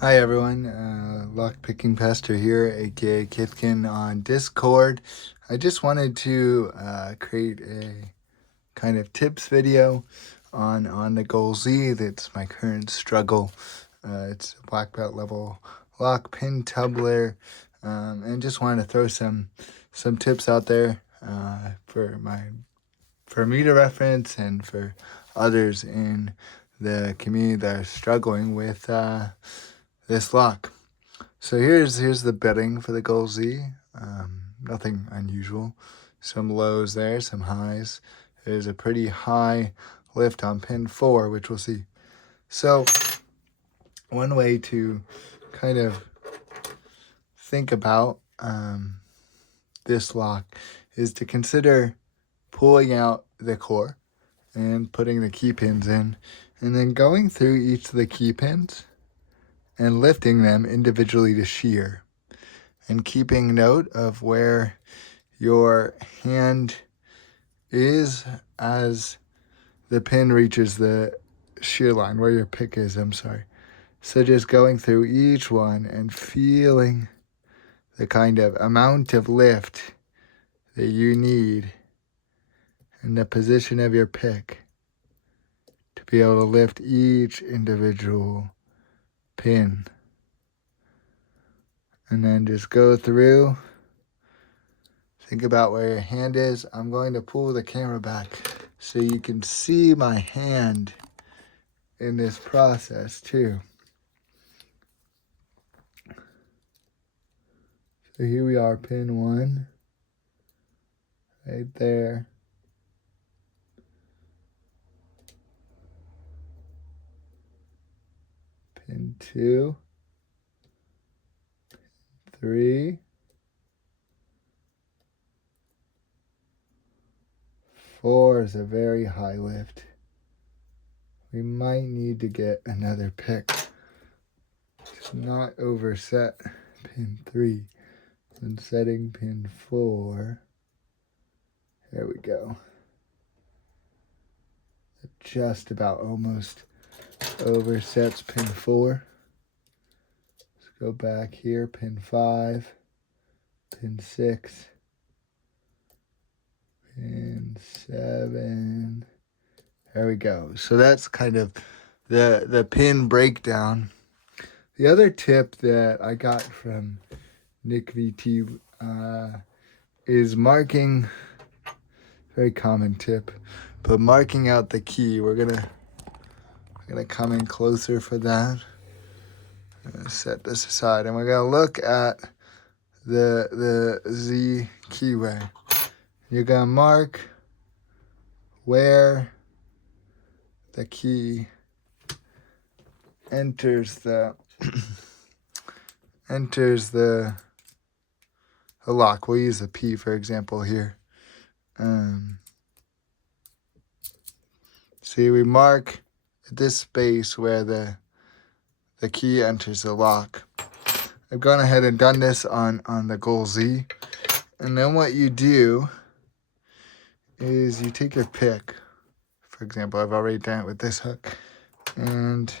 Hi everyone, Lockpicking Pastor here, aka Kithkin on Discord. I just wanted to create a kind of tips video on the Goal Z. That's my current struggle. It's a black belt level lock pin tumbler, and just wanted to throw some tips out there for me to reference and for others in the community that are struggling with this lock. So here's the betting for the Goal Z. Nothing unusual. Some lows there, some highs. There's a pretty high lift on pin 4, which we'll see. So one way to kind of think about this lock is to consider pulling out the core and putting the key pins in, and then going through each of the key pins and lifting them individually to shear, and keeping note of where your hand is as the pin reaches the shear line, where your pick is, So just going through each one and feeling the kind of amount of lift that you need and the position of your pick to be able to lift each individual pin. And then just go through. Think about where your hand is. I'm going to pull the camera back so you can see my hand in this process too. So here we are, pin 1, right there. Pin 2, 3, 4 is a very high lift. We might need to get another pick. Just not overset pin 3. And setting pin 4. There we go. It just about almost oversets pin 4. Let's go back here, pin 5, pin 6, pin 7. There we go. So that's kind of the pin breakdown. The other tip that I got from Nick VT is marking, very common tip, but marking out the key. We're gonna come in closer for that. I'm gonna set this aside, and we're gonna look at the Z keyway. You're gonna mark where the key enters the lock. We'll use the P for example here. See, we mark this space where the key enters the lock. I've gone ahead and done this on the Goal Z. And then what you do is you take your pick. For example, I've already done it with this hook. And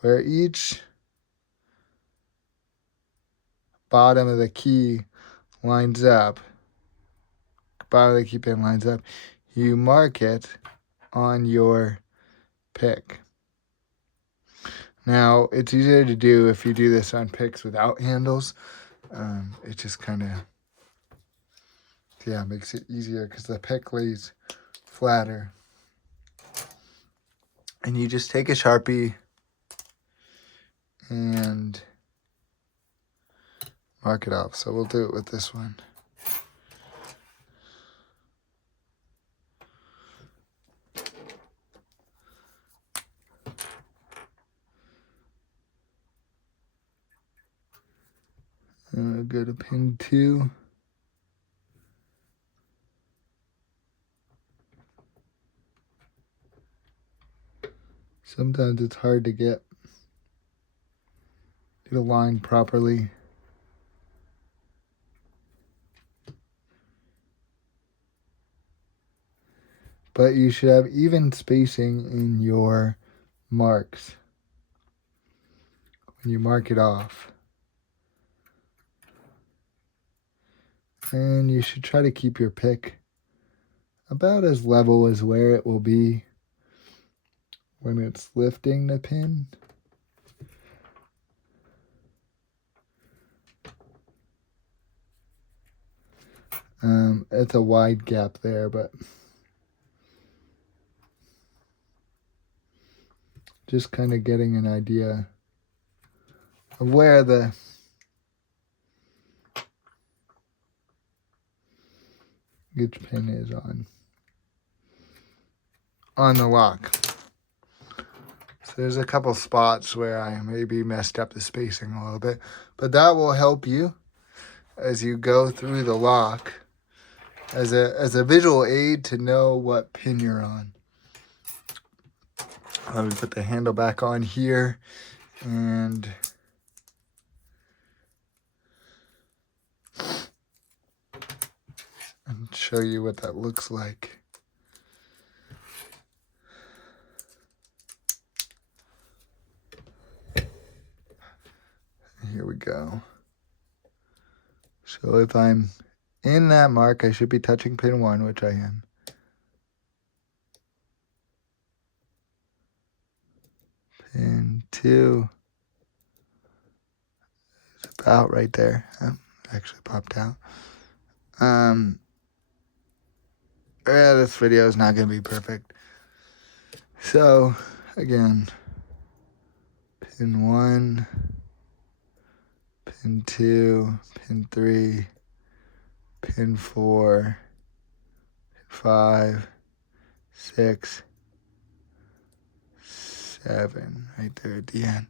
where each bottom of the key lines up, bottom of the key pin lines up, you mark it on your pick. Now, it's easier to do if you do this on picks without handles. It just kind of, makes it easier because the pick lays flatter. And you just take a Sharpie and mark it off. So we'll do it with this one. I'll go to pin 2. Sometimes it's hard to get it aligned properly. But you should have even spacing in your marks. You mark it off. And you should try to keep your pick about as level as where it will be when it's lifting the pin. It's a wide gap there, but just kind of getting an idea of where the each pin is on the lock. So there's a couple spots where I maybe messed up the spacing a little bit, but that will help you as you go through the lock as a visual aid to know what pin you're on. Let me put the handle back on here and show you what that looks like. Here we go. So if I'm in that mark, I should be touching pin 1, which I am. Pin 2 is about right there. Oh, actually popped out. Yeah, this video is not going to be perfect. So, again, pin 1, pin 2, pin 3, pin 4, pin 5, 6, 7, right there at the end.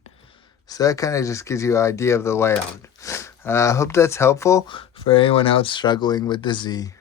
So that kind of just gives you an idea of the layout. I hope that's helpful for anyone else struggling with the Z.